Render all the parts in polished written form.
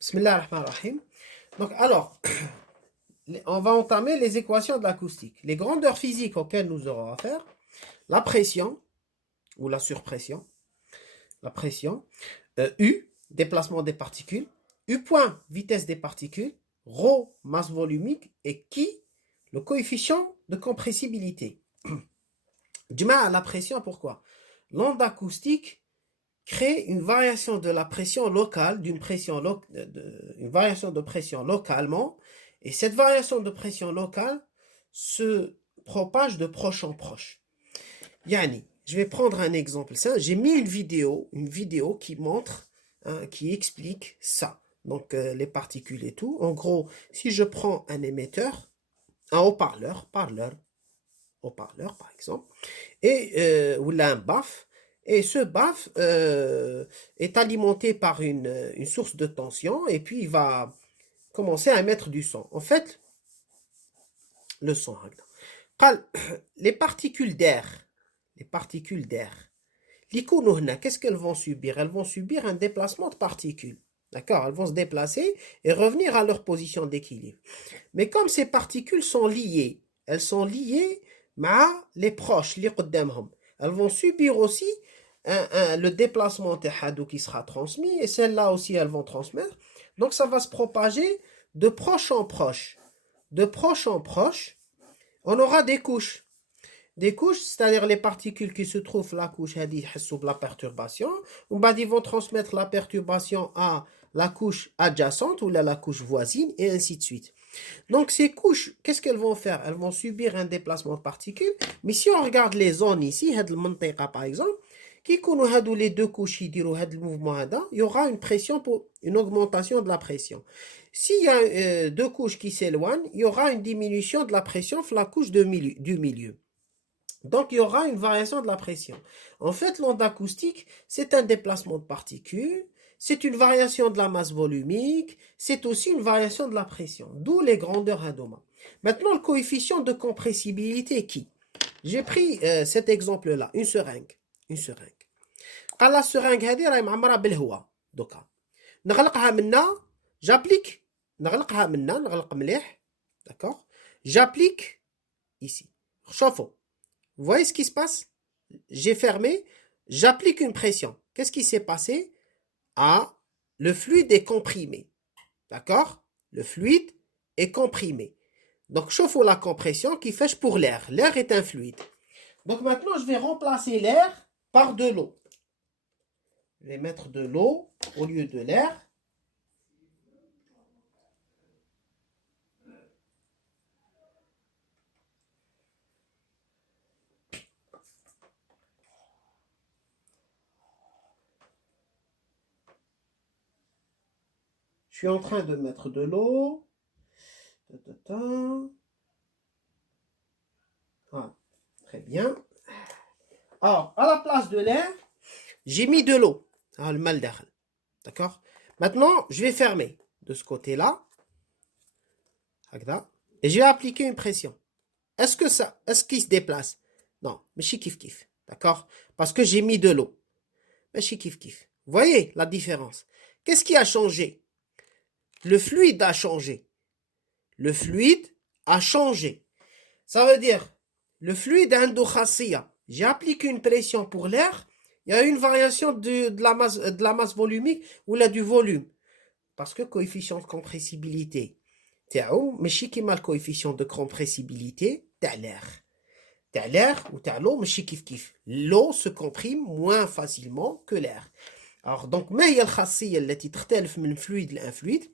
Bismillah ar-Rahman ar-Rahim. Donc, alors, on va entamer les équations de l'acoustique. Les grandeurs physiques auxquelles nous aurons affaire, la pression ou la surpression, la pression, U, déplacement des particules, U point, vitesse des particules, ρ, masse volumique, et qui, le coefficient de compressibilité. Du mal à la pression, pourquoi? L'onde acoustique crée une variation de la pression locale, une variation de pression localement, et cette variation de pression locale se propage de proche en proche. Yani, je vais prendre un exemple. J'ai mis une vidéo qui montre, qui explique ça. Donc, les particules et tout. En gros, si je prends un émetteur, un haut-parleur par exemple, ou là un baffle, et ce baffle est alimenté par une source de tension, et puis il va commencer à émettre du son. En fait, le son. Les particules d'air, qu'est-ce qu'elles vont subir? Elles vont subir un déplacement de particules. D'accord? Elles vont se déplacer et revenir à leur position d'équilibre. Mais comme ces particules sont liées, elles sont liées les proches, les قدامهم. Elles vont subir aussi le déplacement qui sera transmis, et celles-là aussi elles vont transmettre. Donc ça va se propager de proche en proche. De proche en proche, on aura des couches. Des couches, c'est-à-dire les particules qui se trouvent la couche sous la perturbation, ils vont transmettre la perturbation à la couche adjacente ou la couche voisine, et ainsi de suite. Donc ces couches, qu'est-ce qu'elles vont faire? Elles vont subir un déplacement de particules. Mais si on regarde les zones ici, par exemple, les deux couches, il y aura une pression pour une augmentation de la pression. S'il y a deux couches qui s'éloignent, il y aura une diminution de la pression sur la couche du milieu. Donc, il y aura une variation de la pression. En fait, l'onde acoustique, c'est un déplacement de particules, c'est une variation de la masse volumique, c'est aussi une variation de la pression, d'où les grandeurs Hadoma. Maintenant, le coefficient de compressibilité qui? J'ai pris cet exemple-là, une seringue. قال la seringue هذه راهي معمرة بالهواء دوكا نغلقها منا j'applique نغلقها منا نغلق مليح d'accord j'applique ici chauffe. Vous voyez ce qui se passe? J'ai fermé, j'applique une pression. Qu'est-ce qui s'est passé? Le fluide est comprimé. D'accord? Le fluide est comprimé. Donc, chauffe la compression qui fait pour l'air. L'air est un fluide. Donc, maintenant, je vais remplacer l'air par de l'eau. Je vais mettre de l'eau au lieu de l'air. Je suis en train de mettre de l'eau. Voilà. Très bien. Alors, à la place de l'air, j'ai mis de l'eau. Le mal d'air. D'accord? Maintenant, je vais fermer de ce côté-là. Et je vais appliquer une pression. Est-ce qu'il se déplace? Non, mais je kiffe. D'accord? Parce que j'ai mis de l'eau. Mais je kiffe. Vous voyez la différence? Qu'est-ce qui a changé? Le fluide a changé. Le fluide a changé. Ça veut dire, le fluide a un j'ai appliqué une pression pour l'air, il y a une variation de la masse volumique ou là du volume. Parce que coefficient de compressibilité, mais le coefficient de compressibilité, l'air ou l'eau, mais kif. L'eau se comprime moins facilement que l'air. Alors, donc, mais il y a le fluide,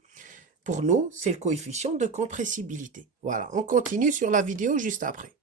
pour nous, c'est le coefficient de compressibilité. Voilà, on continue sur la vidéo juste après.